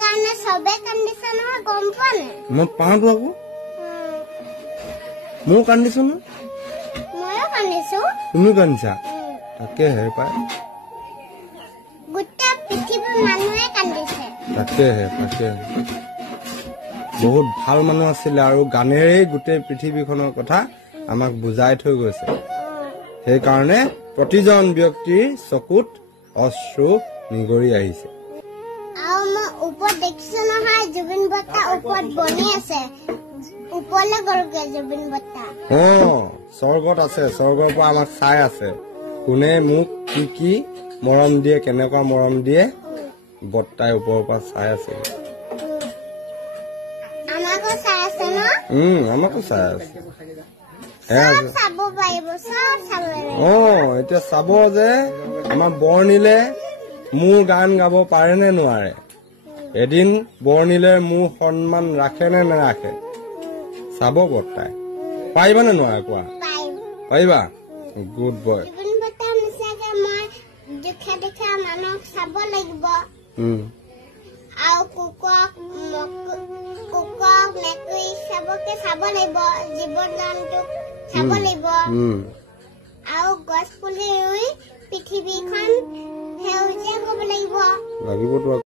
কাৰণে সবে কান্দিছে নহয় গম পোৱা নে মই পাওঁতো আকৌ ময়ো কান্দিছো ন ময়ো কান্দিছো তুমি কান্দিছা তাকে হে পায় গোটেই পৃথিৱীৰ মানুহে কান্দিছে তাকে বহুত ভাল মানুহ আছিলে আৰু গানেৰেই গোটেই পৃথিৱীখনৰ কথা আমাক বুজাই থৈ গৈছে সেইকাৰণে প্ৰতিজন ব্যক্তিৰ চকুত অশ্ৰু নিগৰি আহিছে আৰু মই ওপৰত দেখিছো নহয় জুবিন বৰ্তা ওপৰত বনি আছে ওপৰলৈ গ'লগে জুবিন বৰ্তা স্বৰ্গত আছে স্বৰ্গৰ পৰা আমাক চাই আছে কোনে মোক কি মৰম দিয়ে কেনেকুৱা মৰম দিয়ে বৰ্তাই ওপৰৰ পৰা চাই আছে আমাকো চাই আছে ন আমাকো চাই আছে চাব পাৰিব চব চাব এতিয়া চাব যে আমাৰ বৰ্ণিলে মোৰ গান গাব পাৰে নে নোৱাৰে এদিন বৰ্ণিলে মোৰ সন্মান ৰাখে নে নাৰাখে চাব বৰ্তাই পাৰিবা নে নোৱাৰে কোৱা পাৰিবা গুড বয় দেখা মানুহক চাব লাগিব আৰু কুকুৰক মেকুৰী চবকে চাব লাগিব জীৱ জন্তুক চাব লাগিব আৰু গছ পুলি ৰুই পৃথিৱীখন সেউজীয়া কৰিব লাগিব